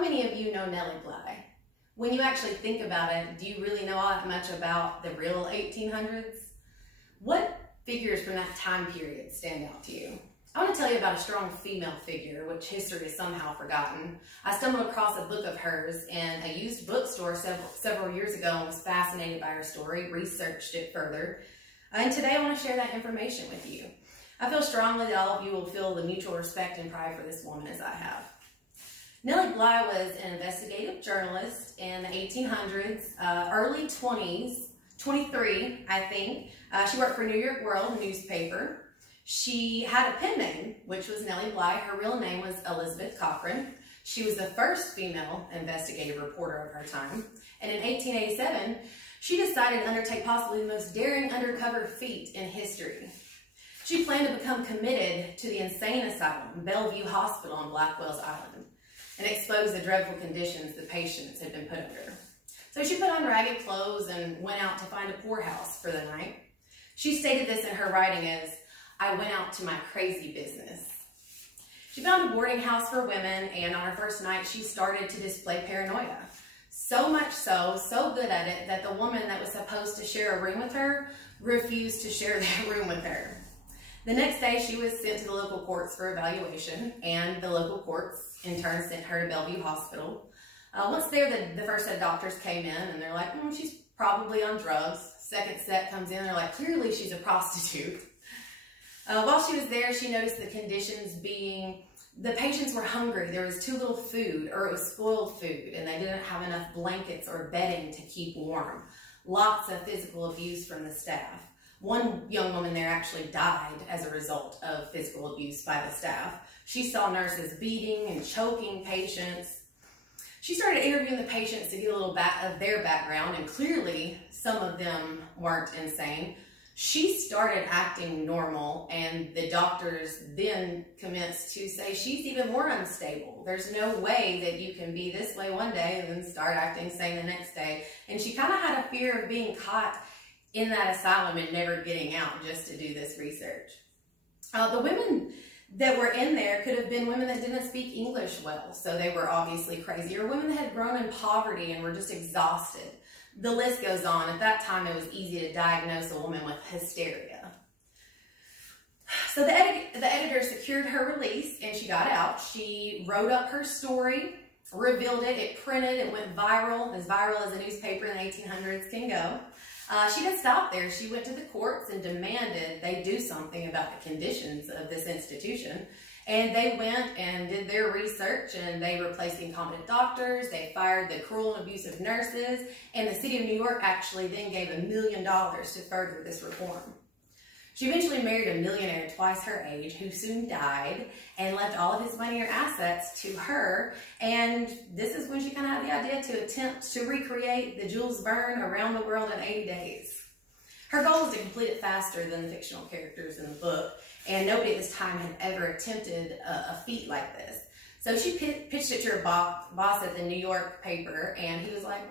How many of you know Nellie Bly? When you actually think about it, do you really know all that much about the real 1800s? What figures from that time period stand out to you? I want to tell you about a strong female figure, which history has somehow forgotten. I stumbled across a book of hers in a used bookstore several years ago and was fascinated by her story, researched it further. And today I want to share that information with you. I feel strongly that all of you will feel the mutual respect and pride for this woman as I have. Nellie Bly was an investigative journalist in the 1800s, early 20s, 23, I think. She worked for New York World newspaper. She had a pen name, which was Nellie Bly. Her real name was Elizabeth Cochran. She was the first female investigative reporter of her time. And in 1887, she decided to undertake possibly the most daring undercover feat in history. She planned to become committed to the insane asylum, Bellevue Hospital on Blackwell's Island, and expose the dreadful conditions the patients had been put under. So she put on ragged clothes and went out to find a poorhouse for the night. She stated this in her writing as, "I went out to my crazy business." She found a boarding house for women, and on her first night, she started to display paranoia. So much so good at it, that the woman that was supposed to share a room with her refused to share that room with her. The next day, she was sent to the local courts for evaluation, and the local courts, in turn, sent her to Bellevue Hospital. Once there, the first set of doctors came in, and they're like, she's probably on drugs. Second set comes in, they're like, clearly she's a prostitute. While she was there, she noticed the conditions being, the patients were hungry, there was too little food, or it was spoiled food, and they didn't have enough blankets or bedding to keep warm. Lots of physical abuse from the staff. One young woman there actually died as a result of physical abuse by the staff. She saw nurses beating and choking patients. She started interviewing the patients to get a little of their background, and clearly some of them weren't insane. She started acting normal, and the doctors then commenced to say she's even more unstable. There's no way that you can be this way one day and then start acting sane the next day. And she kind of had a fear of being caught in that asylum and never getting out just to do this research. The women that were in there could have been women that didn't speak English well, so they were obviously crazy, or women that had grown in poverty and were just exhausted. The list goes on. At that time, it was easy to diagnose a woman with hysteria. So the editor secured her release, and she got out. She wrote up her story, revealed it, it printed, it went viral as a newspaper in the 1800s can go. She didn't stop there. She went to the courts and demanded they do something about the conditions of this institution. And they went and did their research, and they replaced incompetent doctors, they fired the cruel and abusive nurses, and the city of New York actually then gave $1 million to further this reform. She eventually married a millionaire twice her age who soon died and left all of his money or assets to her. And this is when she kind of had the idea to attempt to recreate the Jules Verne Around the World in 80 days. Her goal was to complete it faster than the fictional characters in the book, and nobody at this time had ever attempted a feat like this. So she pitched it to her boss at the New York paper, and he was like,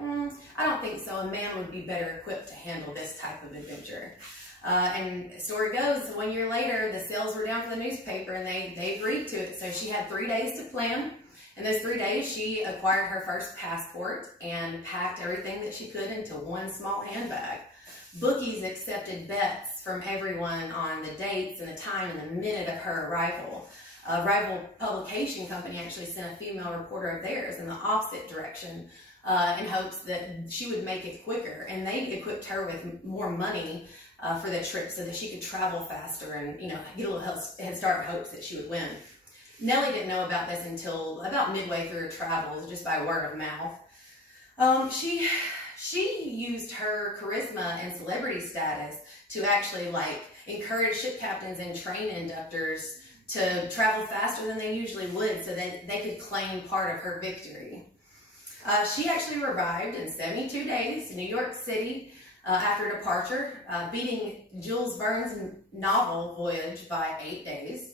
I don't think so. A man would be better equipped to handle this type of adventure. And the story goes, 1 year later, the sales were down for the newspaper, and they agreed to it. So she had 3 days to plan. In those 3 days, she acquired her first passport and packed everything that she could into one small handbag. Bookies accepted bets from everyone on the dates and the time and the minute of her arrival. A rival publication company actually sent a female reporter of theirs in the opposite direction in hopes that she would make it quicker. And they equipped her with more money for the trip so that she could travel faster and, get a little head start in hopes that she would win. Nellie didn't know about this until about midway through her travels, just by word of mouth. She used her charisma and celebrity status to actually encourage ship captains and train inductors to travel faster than they usually would so that they could claim part of her victory. She actually arrived in 72 days in New York City after departure, beating Jules Verne's novel Voyage by 8 days.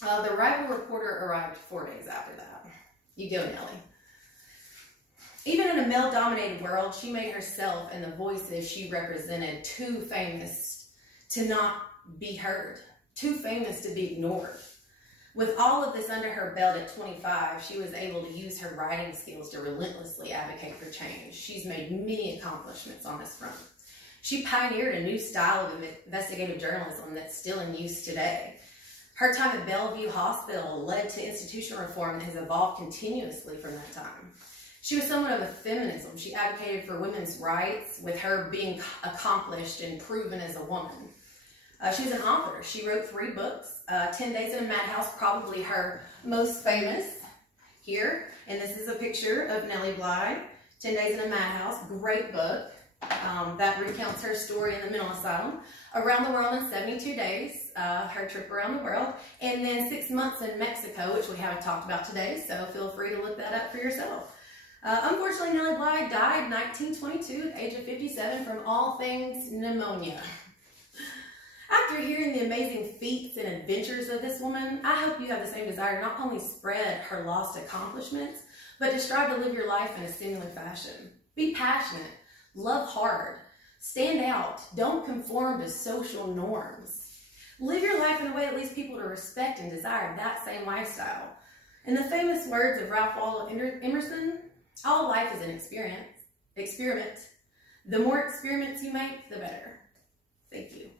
The rival reporter arrived 4 days after that. You go, Nellie. Even in a male-dominated world, she made herself and the voices she represented too famous to not be heard, too famous to be ignored. With all of this under her belt at 25, she was able to use her writing skills to relentlessly advocate for change. She's made many accomplishments on this front. She pioneered a new style of investigative journalism that's still in use today. Her time at Bellevue Hospital led to institutional reform and has evolved continuously from that time. She was somewhat of a feminism. She advocated for women's rights, with her being accomplished and proven as a woman. She was an author. She wrote 3 books. 10 Days in a Madhouse, probably her most famous here. And this is a picture of Nellie Bly. 10 Days in a Madhouse, great book. That recounts her story in the mental asylum. Around the World in 72 Days, her trip around the world. And then 6 months in Mexico, which we haven't talked about today, so feel free to look that up for yourself. Unfortunately, Nellie Bly died in 1922 at the age of 57 from all things pneumonia. After hearing the amazing feats and adventures of this woman, I hope you have the same desire to not only spread her lost accomplishments, but to strive to live your life in a similar fashion. Be passionate, love hard, stand out, don't conform to social norms. Live your life in a way that leads people to respect and desire that same lifestyle. In the famous words of Ralph Waldo Emerson, all life is an experiment. The more experiments you make, the better. Thank you.